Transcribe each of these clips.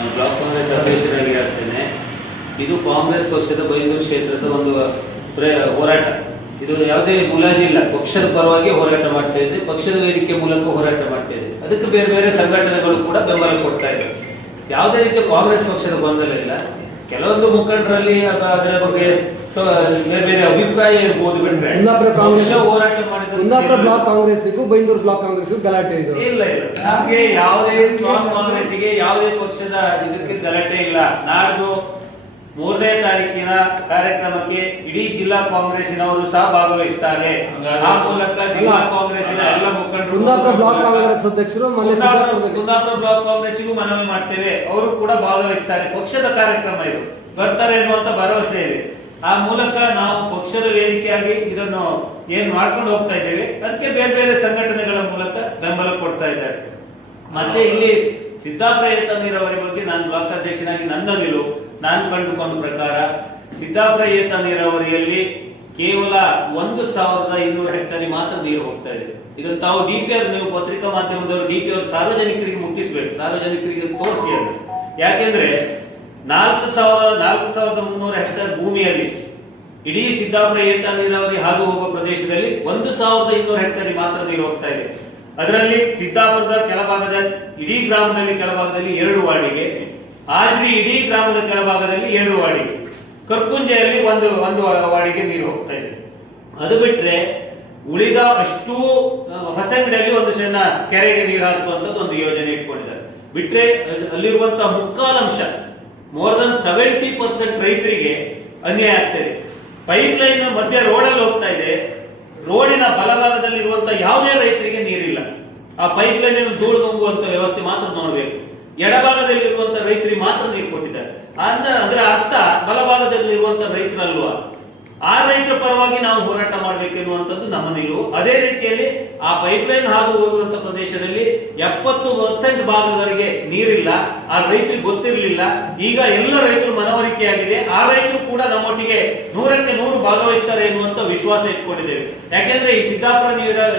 ನಾನು ಬ್ಲಾಕ್ ಕಾಂಗ್ರೆಸ್ ಅಧ್ಯಕ್ಷರಾಗಿ ಆಗ್ತೇನೆ. ಇದು ಕಾಂಗ್ರೆಸ್ ಪಕ್ಷದ ಬೈಂದೂರು ಕ್ಷೇತ್ರದ ಒಂದು ಹೋರಾಟ. ಇದು ಯಾವುದೇ ಮುಲಾಜಿ ಇಲ್ಲ. ಪಕ್ಷದ ಪರವಾಗಿ ಹೋರಾಟ ಮಾಡ್ತಾ ಇದೆ, ಪಕ್ಷದ ವೇದಿಕೆ ಮೂಲಕ ಹೋರಾಟ ಮಾಡ್ತಾ ಇದೆ. ಅದಕ್ಕೆ ಬೇರೆ ಬೇರೆ ಸಂಘಟನೆಗಳು ಕೂಡ ಬೆಂಬಲ ಕೊಡ್ತಾ ಇದೆ. ಯಾವುದೇ ರೀತಿಯ ಕಾಂಗ್ರೆಸ್ ಪಕ್ಷದ ಗೊಂದಲ ಇಲ್ಲ. ಕೆಲವೊಂದು ಮುಖಂಡರಲ್ಲಿ ಅದರ ಬಗ್ಗೆ ಬೇರೆ ಬೇರೆ ಅಭಿಪ್ರಾಯ ಇರ್ಬೋದು ಬಿಟ್ರೆ ಹೋರಾಟ ಮಾಡಿದ ಬ್ಲಾಕ್ ಕಾಂಗ್ರೆಸ್ಗೂ ಬೈಂದೂರು ಬ್ಲಾಕ್ ಕಾಂಗ್ರೆಸ್ ಗಲಾಟೆ ಇದೆ. ಇಲ್ಲ ನಮ್ಗೆ ಯಾವುದೇ ಬ್ಲಾಕ್ ಕಾಂಗ್ರೆಸ್ಗೆ ಯಾವುದೇ ಪಕ್ಷದ ಇದಕ್ಕೆ ಗಲಾಟೆ ಇಲ್ಲ. ನಾಡ್ದು 3ನೇ ತಾರೀಕಿನ ಕಾರ್ಯಕ್ರಮಕ್ಕೆ ಇಡೀ ಜಿಲ್ಲಾ ಕಾಂಗ್ರೆಸ್ಸಿನವರು ಸಹ ಭಾಗವಹಿಸುತ್ತಾರೆ. ಆ ಮೂಲಕ ಜಿಲ್ಲಾ ಕಾಂಗ್ರೆಸ್ಸಿನ ಎಲ್ಲ ಮುಖಂಡರು ಬ್ಲಾಕ್ ಕಾಂಗ್ರೆಸ್ ಅಧ್ಯಕ್ಷರು ಕುಂದಾಪುರ ಬ್ಲಾಕ್ ಕಾಂಗ್ರೆಸ್ಸಿಗೂ ಮನವಿ ಮಾಡ್ತೇವೆ, ಅವರು ಕೂಡ ಭಾಗವಹಿಸುತ್ತಾರೆ. ಪಕ್ಷದ ಕಾರ್ಯಕ್ರಮ ಇದು, ಬರ್ತಾರೆ ಎನ್ನುವಂತ ಭರವಸೆ ಇದೆ. ಆ ಮೂಲಕ ನಾವು ಪಕ್ಷದ ವೇದಿಕೆಯಾಗಿ ಇದನ್ನು ಏನ್ ಮಾಡ್ಕೊಂಡು ಹೋಗ್ತಾ ಇದ್ದೇವೆ. ಅದಕ್ಕೆ ಬೇರೆ ಬೇರೆ ಸಂಘಟನೆಗಳ ಮೂಲಕ ಬೆಂಬಲ ಕೊಡ್ತಾ ಇದ್ದಾರೆ. ಮತ್ತೆ ಇಲ್ಲಿ ಸಿದ್ದಾಪುರ ಏತ ನೀರಾವರಿ ಬಗ್ಗೆ ನಾನು ಬ್ಲಾಕ್ ಅಧ್ಯಕ್ಷನಾಗಿ ನನ್ನ ನಿಲುವು ನಾನು ಕಂಡುಕೊಂಡ ಪ್ರಕಾರ, ಸಿದ್ದಾಪುರ ಏತ ನೀರಾವರಿಯಲ್ಲಿ ಕೇವಲ 1200 ಹೆಕ್ಟೇರ್ ಮಾತ್ರ ನೀರು ಹೋಗ್ತಾ ಇದೆ. ಇದನ್ನು ತಾವು DPR, ನೀವು ಪತ್ರಿಕಾ ಮಾಧ್ಯಮದವರು DPR ಸಾರ್ವಜನಿಕರಿಗೆ ಮುಟ್ಟಿಸಬೇಕು, ಸಾರ್ವಜನಿಕರಿಗೆ ತೋರಿಸಿ ಅಂತ. ಯಾಕೆಂದ್ರೆ 4300 ಹೆಕ್ಟೇರ್ ಭೂಮಿಯಲ್ಲಿ ಇಡೀ ಸಿದ್ದಾಪುರ ಏತ ನೀರಾವರಿ ಹಾದು ಹೋಗುವ ಪ್ರದೇಶದಲ್ಲಿ 1200 ಹೆಕ್ಟೇರ್ ಮಾತ್ರ ನೀರು ಹೋಗ್ತಾ ಇದೆ. ಅದರಲ್ಲಿ ಸಿದ್ದಾಪುರದ ಕೆಳಭಾಗದ ಇಡೀ ಗ್ರಾಮದಲ್ಲಿ ಕೆಳಭಾಗದಲ್ಲಿ 2 ವಾರ್ಡಿಗೆ, ಆಜ್ರಿ ಇಡೀ ಗ್ರಾಮದ ಕೆಳಭಾಗದಲ್ಲಿ 2 ವಾರ್ಡಿಗೆ, ಕರ್ಕುಂಜೆಯಲ್ಲಿ ಒಂದು ವಾರ್ಡಿಗೆ ನೀರು ಹೋಗ್ತಾ ಇದೆ. ಅದು ಬಿಟ್ರೆ ಉಳಿದ ಅಷ್ಟು ಹೊಸಂಗಡಿಯಲ್ಲಿ ಒಂದು ಸಣ್ಣ ಕೆರೆಗೆ ನೀರು ಹಾರಿಸುವಂತದ್ದು ಒಂದು ಯೋಜನೆ ಇಟ್ಕೊಂಡಿದ್ದಾರೆ. ಬಿಟ್ರೆ ಅಲ್ಲಿರುವಂತಹ ಮುಕ್ಕಾಲಂಶ more than 70% ರೈತರಿಗೆ ಅನ್ಯಾಯ ಆಗ್ತಿದೆ. ಪೈಪ್ ಲೈನ್ ಮಧ್ಯ ರೋಡಲ್ಲಿ ಹೋಗ್ತಾ ಇದೆ. ರೋಡಿನ ಬಲಭಾಗದಲ್ಲಿ ಇರುವಂತಹ ಯಾವುದೇ ರೈತರಿಗೆ ನೀರಿಲ್ಲ. ಆ ಪೈಪ್ ಲೈನ್ ಧೂಳು ನುಂಗುವಂತ ವ್ಯವಸ್ಥೆ ಮಾತ್ರ ನೋಡಬೇಕು. ಎಡಭಾಗದಲ್ಲಿ ಇರುವಂತಹ ರೈತರಿಗೆ ಮಾತ್ರ ನೀರು ಕೊಟ್ಟಿದ್ದಾರೆ. ಅಂದ್ರೆ ಅರ್ಥ ಬಲಭಾಗದಲ್ಲಿ ಇರುವಂತಹ ರೈತರಲ್ವಾ, ಆ ರೈತರ ಪರವಾಗಿ ನಾವು ಹೋರಾಟ ಮಾಡಬೇಕೆನ್ನುವಂಥದ್ದು ನಮ್ಮ ನಿಲುವು. ಅದೇ ರೀತಿಯಲ್ಲಿ ಆ ಪೈಪ್ ಲೈನ್ ಹಾದು ಹೋಗುವಂತ ಪ್ರದೇಶದಲ್ಲಿ 70% ಭಾಗಗಳಿಗೆ ನೀರಿಲ್ಲ. ಆ ರೈತರಿಗೆ ಗೊತ್ತಿರಲಿಲ್ಲ. ಈಗ ಎಲ್ಲ ರೈತರು ಮನವರಿಕೆಯಾಗಿದೆ. ಆ ರೈತರು ಕೂಡ ನಮ್ಮೊಟ್ಟಿಗೆ 100ಕ್ಕೆ 100 ಭಾಗವಹಿಸ್ತಾರೆ ಎನ್ನುವಂತ ವಿಶ್ವಾಸ ಇಟ್ಕೊಂಡಿದ್ದೇವೆ. ಯಾಕೆಂದ್ರೆ ಈ ಸಿದ್ದಾಪುರ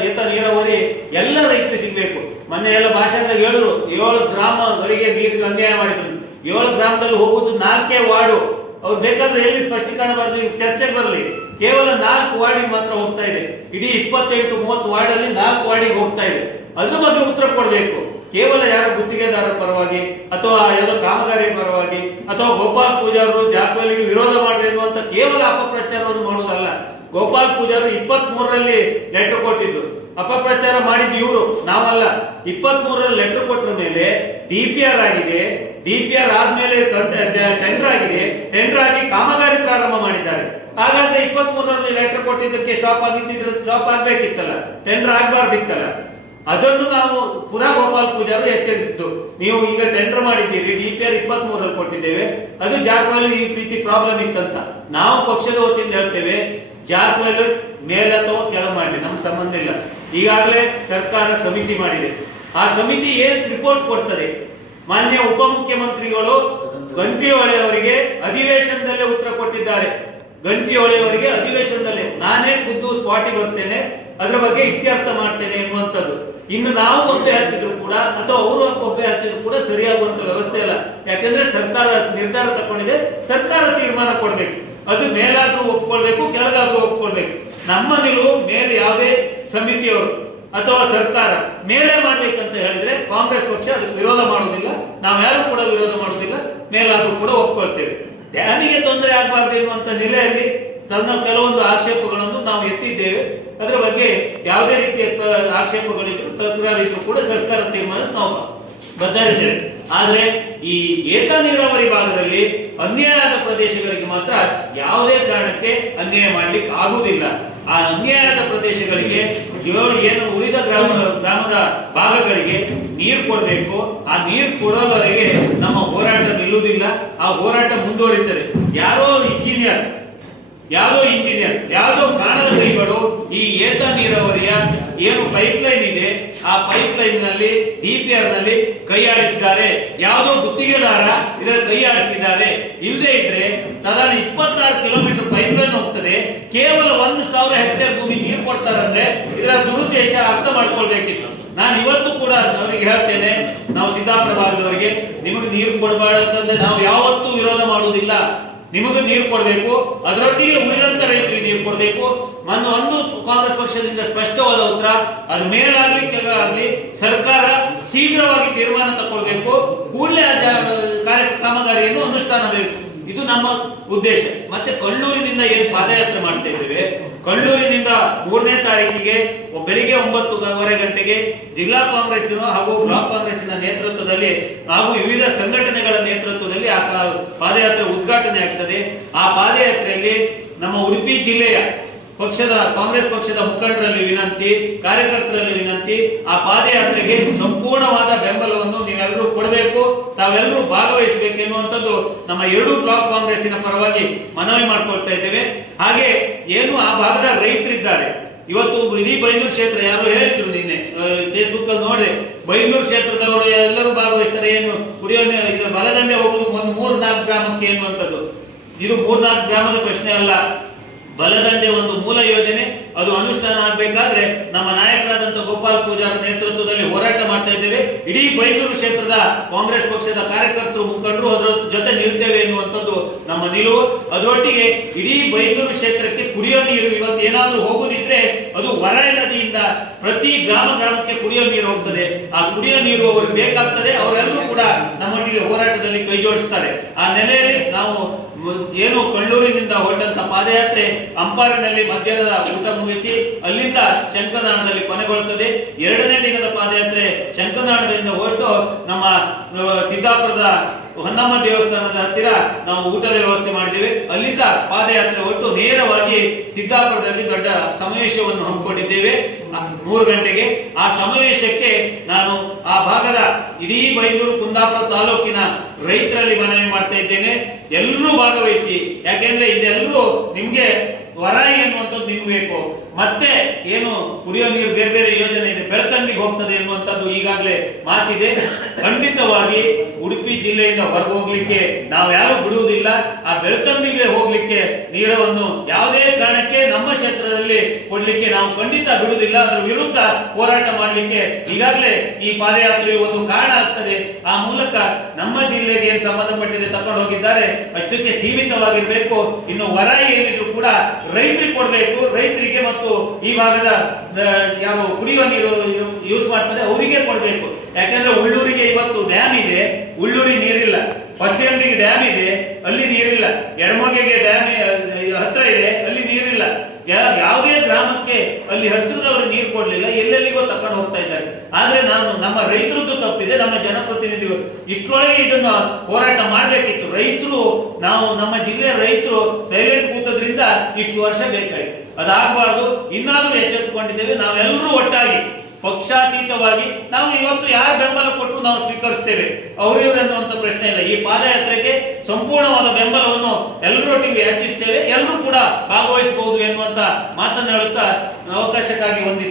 ಏತ ನೀರಾವರಿ ಎಲ್ಲ ರೈತರು ಸಿಗ್ಬೇಕು. ಮೊನ್ನೆ ಎಲ್ಲ ಭಾಷಣದಾಗ ಹೇಳಿದ್ರು, 7 ಗ್ರಾಮಗಳಿಗೆ ನೀರಿಗೆ ಅನ್ಯಾಯ ಮಾಡಿದ್ರು. 7 ಗ್ರಾಮದಲ್ಲಿ ಹೋಗುದು 4 ವಾರ್ಡು. ಅವ್ರು ಬೇಕಾದ್ರೆ ಎಲ್ಲಿ ಸ್ಪಷ್ಟೀಕರಣ ಬರಲಿ, ಚರ್ಚೆಗೆ ಬರಲಿ. ಕೇವಲ 4 ವಾರ್ಡಿಗೆ ಮಾತ್ರ ಹೋಗ್ತಾ ಇದೆ. ಇಡೀ 28-30 ವಾರ್ಡಲ್ಲಿ 4 ವಾರ್ಡಿಗೆ ಹೋಗ್ತಾ ಇದೆ. ಅದ್ರ ಬಗ್ಗೆ ಉತ್ತರ ಕೊಡಬೇಕು. ಕೇವಲ ಯಾರ ಗುತ್ತಿಗೆದಾರರ ಪರವಾಗಿ ಅಥವಾ ಯಾವುದೋ ಕಾಮಗಾರಿ ಪರವಾಗಿ ಅಥವಾ ಗೋಪಾಲ್ ಪೂಜಾರರು ಜಾಗವಲ್ಲಿಗೆ ವಿರೋಧ ಮಾಡ್ರಿ ಎನ್ನುವಂತ ಕೇವಲ ಅಪಪ್ರಚಾರವನ್ನು ಮಾಡುವುದಲ್ಲ. ಗೋಪಾಲ್ ಪೂಜಾರು 23ರಲ್ಲಿ ಲೆಟರ್ ಕೊಟ್ಟಿದ್ದು. ಅಪಪ್ರಚಾರ ಮಾಡಿದ್ದು ಇವರು, ನಾವಲ್ಲ. 23ರಲ್ಲಿ ಲೆಟರ್ ಕೊಟ್ಟರ ಮೇಲೆ DPR ಆಗಿದೆ. DPR ಆದ್ಮೇಲೆ ಟೆಂಡರ್ ಆಗಿದೆ. ಟೆಂಡರ್ ಆಗಿ ಕಾಮಗಾರಿ ಪ್ರಾರಂಭ ಮಾಡಿದ್ದಾರೆ. ಹಾಗಾದ್ರೆ 23ರಲ್ಲಿ ಲೆಟರ್ ಕೊಟ್ಟಿದ್ದಕ್ಕೆ ಸ್ಟಾಪ್ ಆಗಿದ್ದಿದ್ರೆ ಸ್ಟಾಪ್ ಆಗ್ಬೇಕಿತ್ತಲ್ಲ, ಟೆಂಡರ್ ಆಗ್ಬಾರ್ದಿತ್ತಲ್ಲ. ಅದನ್ನು ನಾವು ಪುನಃ ಗೋಪಾಲ್ ಪೂಜಾರು ಎಚ್ಚರಿಸಿದ್ದು, ನೀವು ಈಗ ಟೆಂಡರ್ ಮಾಡಿದ್ದೀರಿ, DPR 23ರಲ್ಲಿ ಕೊಟ್ಟಿದ್ದೇವೆ, ಅದು ಜಾಗದಲ್ಲಿ ಈ ರೀತಿ ಪ್ರಾಬ್ಲಮ್ ಇತ್ತಂತ. ನಾವು ಪಕ್ಷದ ವತಿಯಿಂದ ಹೇಳ್ತೇವೆ, ಜಾಗದಲ್ಲಿ ಮೇಲೆ ಅಥವಾ ಕೆಳ ಮಾಡಲಿ, ನಮ್ಮ ಸಂಬಂಧ ಇಲ್ಲ. ಈಗಾಗಲೇ ಸರ್ಕಾರ ಸಮಿತಿ ಮಾಡಿದೆ. ಆ ಸಮಿತಿ ಏನ್ ರಿಪೋರ್ಟ್ ಕೊಡ್ತದೆ, ಮಾನ್ಯ ಉಪಮುಖ್ಯಮಂತ್ರಿಗಳು ಗಂಟಿಹೊಳೆ ಅವರಿಗೆ ಅಧಿವೇಶನದಲ್ಲೇ ಉತ್ತರ ಕೊಟ್ಟಿದ್ದಾರೆ. ಗಂಟಿಹೊಳೆ ಅವರಿಗೆ ಅಧಿವೇಶನದಲ್ಲೇ ನಾನೇ ಖುದ್ದು ಸ್ಪಾಟಿಗೆ ಬರ್ತೇನೆ, ಅದರ ಬಗ್ಗೆ ಇತ್ಯರ್ಥ ಮಾಡ್ತೇನೆ ಎನ್ನುವಂಥದ್ದು. ಇನ್ನು ನಾವು ಒಬ್ಬೆ ಹಾಕಿದ್ರು ಕೂಡ ಅಥವಾ ಅವರು ಒಬ್ಬೆ ಹಾಕಿದ್ರು ಕೂಡ ಸರಿಯಾಗುವಂತ ವ್ಯವಸ್ಥೆ ಅಲ್ಲ. ಯಾಕಂದ್ರೆ ಸರ್ಕಾರ ನಿರ್ಧಾರ ತಗೊಂಡಿದೆ, ಸರ್ಕಾರ ತೀರ್ಮಾನ ಕೊಡ್ಬೇಕು. ಅದು ಮೇಲಾದ್ರೂ ಒಪ್ಕೊಳ್ಬೇಕು, ಕೆಳಗಾದ್ರೂ ಒಪ್ಕೊಳ್ಬೇಕು. ನಮ್ಮ ನಿಲುವು ಮೇಲೆ ಯಾವುದೇ ಸಮಿತಿಯವರು ಅಥವಾ ಸರ್ಕಾರ ಮೇಲೆ ಮಾಡ್ಬೇಕಂತ ಹೇಳಿದ್ರೆ ಕಾಂಗ್ರೆಸ್ ಪಕ್ಷ ಅದಕ್ಕೆ ವಿರೋಧ ಮಾಡುವುದಿಲ್ಲ. ನಾವು ಯಾರು ಕೂಡ ವಿರೋಧ ಮಾಡುವುದಿಲ್ಲ, ಮೇಲಾದ್ರೂ ಕೂಡ ಒಪ್ಕೊಳ್ತೇವೆ. ಡ್ಯಾಮಿಗೆ ತೊಂದರೆ ಆಗಬಾರ್ದು ಎನ್ನುವಂತ ನೆಲೆಯಲ್ಲಿ ತನ್ನ ಕೆಲವೊಂದು ಆಕ್ಷೇಪಗಳನ್ನು ನಾವು ಎತ್ತಿದ್ದೇವೆ. ಅದರ ಬಗ್ಗೆ ಯಾವುದೇ ರೀತಿಯ ಆಕ್ಷೇಪಗಳಿದ್ರು ತಕರಾರಿದ್ರು ಕೂಡ ಸರ್ಕಾರ ತೀರ್ಮಾನ ನಾವು ಬದ್ಧರಿದ್ದೇವೆ. ಆದ್ರೆ ಈ ಏತ ನೀರಾವರಿ ಭಾಗದಲ್ಲಿ ಅನ್ಯಾಯದ ಪ್ರದೇಶಗಳಿಗೆ ಮಾತ್ರ ಯಾವುದೇ ಕಾರಣಕ್ಕೆ ಅನ್ಯಾಯ ಮಾಡ್ಲಿಕ್ಕೆ ಆಗುವುದಿಲ್ಲ. ಆ ಅನ್ಯಾಯದ ಪ್ರದೇಶಗಳಿಗೆ ಏನು ಉಳಿದ ಗ್ರಾಮದ ಭಾಗಗಳಿಗೆ ನೀರು ಕೊಡಬೇಕು. ಆ ನೀರು ಕೊಡೋವರೆಗೆ ನಮ್ಮ ಹೋರಾಟ ನಿಲ್ಲುವುದಿಲ್ಲ. ಆ ಹೋರಾಟ ಮುಂದುವರಿತದೆ. ಯಾವುದೋ ಕಾಣದ ಕೈಗಳು ಈ ಏತ ನೀರಾವರಿಯ ಏನು ಪೈಪ್ ಲೈನ್ ಇದೆ, ಆ ಪೈಪ್ ಲೈನ್ ನಲ್ಲಿ DPR ನಲ್ಲಿ ಕೈ ಆಡಿಸಿದ್ದಾರೆ. ಯಾವುದೋ ಗುತ್ತಿಗೆದಾರ ಇದರ ಕೈ ಆಡಿಸಿದ್ದಾರೆ. ಇಲ್ಲದೆ ಇದ್ರೆ ಸಾಧಾರಣ 26 ಕಿಲೋಮೀಟರ್ ಪೈಪ್ ಲೈನ್ ಹೋಗ್ತದೆ. ಕೇವಲ 1000 ಹೆಕ್ಟೇರ್ ಭೂಮಿ ನೀರು ಕೊಡ್ತಾರಂದ್ರೆ ಇದರ ದುರುದ್ದೇಶ ಅರ್ಥ ಮಾಡ್ಕೊಳ್ಬೇಕಿತ್ತು. ನಾನು ಇವತ್ತು ಕೂಡ ಅವರಿಗೆ ಹೇಳ್ತೇನೆ, ನಾವು ಸಿದ್ದಾಪುರ ಭಾಗದವರಿಗೆ ನಿಮಗೆ ನೀರು ಕೊಡಬಾರ್ದಂದ್ರೆ ನಾವು ಯಾವತ್ತೂ ವಿರೋಧ ಮಾಡುವುದಿಲ್ಲ. ನಿಮಗೆ ನೀರು ಕೊಡಬೇಕು, ಅದರೊಟ್ಟಿಗೆ ಉಳಿದಂತ ರೈತರಿಗೆ ನೀರು ಕೊಡಬೇಕು. ಒಂದು ಕಾಂಗ್ರೆಸ್ ಪಕ್ಷದಿಂದ ಸ್ಪಷ್ಟವಾದ ಉತ್ತರ, ಅದು ಮೇಲಾಗ್ಲಿ ಕೆಳಗಾಗ್ಲಿ ಸರ್ಕಾರ ಶೀಘ್ರವಾಗಿ ತೀರ್ಮಾನ ತಗೊಳ್ಬೇಕು, ಕೂಡಲೇ ಕಾಮಗಾರಿಯನ್ನು ಅನುಷ್ಠಾನ ಬೇಕು. ಇದು ನಮ್ಮ ಉದ್ದೇಶ. ಮತ್ತೆ ಕಳ್ಳೂರಿನಿಂದ ಏನು ಪಾದಯಾತ್ರೆ ಮಾಡ್ತಾ ಇದ್ದೇವೆ, ಕಳ್ಳೂರಿನಿಂದ 3ನೇ ತಾರೀಕಿಗೆ ಬೆಳಿಗ್ಗೆ 9:30 ಗಂಟೆಗೆ ಜಿಲ್ಲಾ ಕಾಂಗ್ರೆಸ್ಸಿನ ಹಾಗೂ ಬ್ಲಾಕ್ ಕಾಂಗ್ರೆಸ್ಸಿನ ನೇತೃತ್ವದಲ್ಲಿ ಹಾಗೂ ವಿವಿಧ ಸಂಘಟನೆಗಳ ನೇತೃತ್ವದಲ್ಲಿ ಆ ಪಾದಯಾತ್ರೆ ಉದ್ಘಾಟನೆ ಆಗ್ತದೆ. ಆ ಪಾದಯಾತ್ರೆಯಲ್ಲಿ ನಮ್ಮ ಉಡುಪಿ ಜಿಲ್ಲೆಯ ಕಾಂಗ್ರೆಸ್ ಪಕ್ಷದ ಮುಖಂಡರಲ್ಲಿ ವಿನಂತಿ, ಕಾರ್ಯಕರ್ತರಲ್ಲಿ ವಿನಂತಿ, ಆ ಪಾದಯಾತ್ರೆಗೆ ಸಂಪೂರ್ಣವಾದ ಬೆಂಬಲವನ್ನು ನೀವೆಲ್ಲರೂ ಕೊಡಬೇಕು, ತಾವೆಲ್ಲರೂ ಭಾಗವಹಿಸಬೇಕು ಎನ್ನುವಂಥದ್ದು ನಮ್ಮ 2 ಬ್ಲಾಕ್ ಕಾಂಗ್ರೆಸ್ಸಿನ ಪರವಾಗಿ ಮನವಿ ಮಾಡ್ಕೊಳ್ತಾ ಇದ್ದೇವೆ. ಹಾಗೆ ಏನು ಆ ಭಾಗದ ರೈತರಿದ್ದಾರೆ, ಇವತ್ತು ಇಡೀ ಬೈಂದೂರು ಕ್ಷೇತ್ರ, ಯಾರು ಹೇಳಿದ್ರು ನಿನ್ನೆ ಫೇಸ್ಬುಕ್ ಅಲ್ಲಿ ನೋಡಿದೆ, ಬೈಂದೂರು ಕ್ಷೇತ್ರದವರು ಎಲ್ಲರೂ ಭಾಗವಹಿಸ್ತಾರೆ. ಏನು ಕುಡಿಯೋ ಇದು ಬಲದಂಡೆ ಹೋಗುದು ಒಂದು 3-4 ಗ್ರಾಮಕ್ಕೆ ಎನ್ನುವಂಥದ್ದು, ಇದು 3-4 ಗ್ರಾಮದ ಪ್ರಶ್ನೆ ಅಲ್ಲ. ಬಲದಂಡೆ ಒಂದು ಮೂಲ ಯೋಜನೆ, ಅದು ಅನುಷ್ಠಾನ ಆಗಬೇಕಾದ್ರೆ ನಮ್ಮ ನಾಯಕರಾದಂತ ಗೋಪಾಲ್ ಪೂಜಾರ ನೇತೃತ್ವದಲ್ಲಿ ಹೋರಾಟ ಮಾಡ್ತಾ ಇದ್ದೇವೆ. ಇಡೀ ಬೈಂದೂರು ಕ್ಷೇತ್ರದ ಕಾಂಗ್ರೆಸ್ ಪಕ್ಷದ ಕಾರ್ಯಕರ್ತರು, ಮುಖಂಡರು ಅದರ ಜೊತೆ ನಿಲ್ತೇವೆ ಎನ್ನುವಂಥದ್ದು ನಮ್ಮ ನಿಲುವು. ಅದರೊಟ್ಟಿಗೆ ಇಡೀ ಬೈಂದೂರು ಕ್ಷೇತ್ರಕ್ಕೆ ಕುಡಿಯೋ ನೀರು ಇವತ್ತು ಏನಾದ್ರೂ ಹೋಗುದಿದ್ರೆ ಅದು ವರಾಯಿ ನದಿಯಿಂದ ಪ್ರತಿ ಗ್ರಾಮಕ್ಕೆ ಕುಡಿಯೋ ನೀರು ಹೋಗ್ತದೆ. ಆ ಕುಡಿಯೋ ನೀರು ಅವ್ರಿಗೆ ಬೇಕಾಗ್ತದೆ. ಅವರೆಲ್ಲರೂ ಕೂಡ ನಮ್ಮೊಟ್ಟಿಗೆ ಹೋರಾಟದಲ್ಲಿ ಕೈ ಜೋಡಿಸ್ತಾರೆ. ಆ ನೆಲೆಯಲ್ಲಿ ನಾವು ಏನು ಕಳ್ಳೂರಿನಿಂದ ಹೊರಟಂತ ಪಾದಯಾತ್ರೆ ಅಂಪಾರಿನಲ್ಲಿ ಮಧ್ಯಾಹ್ನದ ಊಟ ಮುಗಿಸಿ ಅಲ್ಲಿಂದ ಶಂಕರನಾಳದಲ್ಲಿ ಕೊನೆಗೊಳ್ಳುತ್ತದೆ. 2ನೇ ದಿನದ ಪಾದಯಾತ್ರೆ ಶಂಕರನಾಳದಿಂದ ಹೊರಟು ನಮ್ಮ ಸಿದ್ದಾಪುರದ ಹೊನ್ನಮ್ಮ ದೇವಸ್ಥಾನದ ಹತ್ತಿರ ನಾವು ಊಟದ ವ್ಯವಸ್ಥೆ ಮಾಡಿದ್ದೇವೆ. ಅಲ್ಲಿಂದ ಪಾದಯಾತ್ರೆ ಹೊರಟು ನೇರವಾಗಿ ಸಿದ್ದಾಪುರದಲ್ಲಿ ದೊಡ್ಡ ಸಮಾವೇಶವನ್ನು ಹಮ್ಮಿಕೊಂಡಿದ್ದೇವೆ 3 ಗಂಟೆಗೆ. ಆ ಸಮಾವೇಶಕ್ಕೆ ನಾನು ಆ ಭಾಗದ ಇಡೀ ಬೈಂದೂರು ಕುಂದಾಪುರ ತಾಲೂಕಿನ ರೈತರಲ್ಲಿ ಮನವಿ ಮಾಡ್ತಾ ಇದ್ದೇನೆ, ಎಲ್ಲರೂ ಭಾಗವಹಿಸಿ. ಯಾಕೆಂದ್ರೆ ಇದೆಲ್ಲರೂ ನಿಮ್ಗೆ ವರಾಯಿ ಎನ್ನುವಂಥದ್ದು ನಿಮ್ಗೆ ಬೇಕು. ಮತ್ತೆ ಏನು ಕುಡಿಯೋ ನೀರು ಬೇರೆ ಬೇರೆ ಯೋಜನೆ ಇದೆ, ಬೆಳ್ತಂಡಿಗೆ ಹೋಗ್ತದೆ ಎನ್ನುವಂಥದ್ದು ಈಗಾಗಲೇ ಮಾತಿದೆ. ಖಂಡಿತವಾಗಿ ಉಡುಪಿ ಜಿಲ್ಲೆಯಿಂದ ಹೊರಗೆ ಹೋಗ್ಲಿಕ್ಕೆ ನಾವು ಯಾರು ಬಿಡುವುದಿಲ್ಲ. ಆ ಬೆಳ್ತಂಡಿಗೆ ಹೋಗ್ಲಿಕ್ಕೆ ನೀರನ್ನು ಯಾವುದೇ ಕಾರಣಕ್ಕೆ ನಮ್ಮ ಕ್ಷೇತ್ರದಲ್ಲಿ ಕೊಡ್ಲಿಕ್ಕೆ ನಾವು ಖಂಡಿತ ಬಿಡುವುದಿಲ್ಲ. ಅದರ ವಿರುದ್ಧ ಹೋರಾಟ ಮಾಡಲಿಕ್ಕೆ ಈಗಾಗಲೇ ಈ ಪಾದಯಾತ್ರೆ ಒಂದು ಕಾರಣ ಆಗ್ತದೆ. ಆ ಮೂಲಕ ನಮ್ಮ ಜಿಲ್ಲೆಗೆ ಏನು ಸಂಬಂಧಪಟ್ಟಿದೆ ತಕೊಂಡು ಹೋಗಿದ್ದಾರೆ, ಅಷ್ಟಕ್ಕೆ ಸೀಮಿತವಾಗಿರ್ಬೇಕು. ಇನ್ನು ವರಾಯಿ ಏನಿದ್ರು ಕೂಡ ರೈತರಿಗೆ ಕೊಡಬೇಕು. ರೈತರಿಗೆ ಮತ್ತು ಈ ಭಾಗದ ಯಾರು ಕುಡಿಯುವ ನೀರು ಯೂಸ್ ಮಾಡ್ತಾರೆ ಅವರಿಗೆ ಕೊಡಬೇಕು. ಯಾಕಂದ್ರೆ ಉಳ್ಳೂರಿಗೆ ಇವತ್ತು ಡ್ಯಾಮ್ ಇದೆ, ಉಳ್ಳೂರಿಗೆ ನೀರಿಲ್ಲ. ಹೊಸಂಡಿಗೆ ಡ್ಯಾಮ್ ಇದೆ, ಅಲ್ಲಿ ನೀರಿಲ್ಲ. ಎಡಮೊಗೆಗೆ ಡ್ಯಾಮ್ ಹತ್ರ ಇದೆ, ಅಲ್ಲಿ ನೀರಿಲ್ಲ. ಯಾವುದೇ ಗ್ರಾಮಕ್ಕೆ ಅಲ್ಲಿ ಹತ್ತಿರದವರು ನೀರು ಕೊಡ್ಲಿಲ್ಲ, ಎಲ್ಲೆಲ್ಲಿಗೋ ತಕೊಂಡು ಹೋಗ್ತಾ ಇದ್ದಾರೆ. ಆದ್ರೆ ನಮ್ಮ ರೈತರದ್ದು ತಪ್ಪಿದೆ, ನಮ್ಮ ಜನಪ್ರತಿನಿಧಿಗಳು ಇಷ್ಟರೊಳಗೆ ಇದನ್ನ ಹೋರಾಟ ಮಾಡಬೇಕಿತ್ತು. ರೈತರು ನಮ್ಮ ಜಿಲ್ಲೆಯ ರೈತರು ಸೈಲೆಂಟ್ ಕೂತದ್ರಿಂದ ಇಷ್ಟು ವರ್ಷ ಬೇಕಾಯಿತು. ಅದಾಗಬಾರ್ದು. ಇನ್ನಾದ್ರೂ ಎಚ್ಚೆತ್ತುಕೊಂಡಿದ್ದೇವೆ. ನಾವೆಲ್ಲರೂ ಒಟ್ಟಾಗಿ ಪಕ್ಷಾತೀತವಾಗಿ ನಾವು ಇವತ್ತು ಯಾರು ಬೆಂಬಲ ಕೊಟ್ಟರು ನಾವು ಸ್ವೀಕರಿಸ್ತೇವೆ. ಅವರಿವರು ಎನ್ನುವಂತ ಪ್ರಶ್ನೆ ಇಲ್ಲ. ಈ ಪಾದಯಾತ್ರೆಗೆ ಸಂಪೂರ್ಣವಾದ ಬೆಂಬಲವನ್ನು ಎಲ್ಲರೊಟ್ಟಿಗೆ ಯಾಚಿಸ್ತೇವೆ. ಎಲ್ಲರೂ ಕೂಡ ಭಾಗವಹಿಸಬಹುದು ಎನ್ನುವಂತ ಮಾತನ್ನು ಹೇಳುತ್ತಾ ಅವಕಾಶಕ್ಕಾಗಿ ವಂದಿಸ್ತೇವೆ.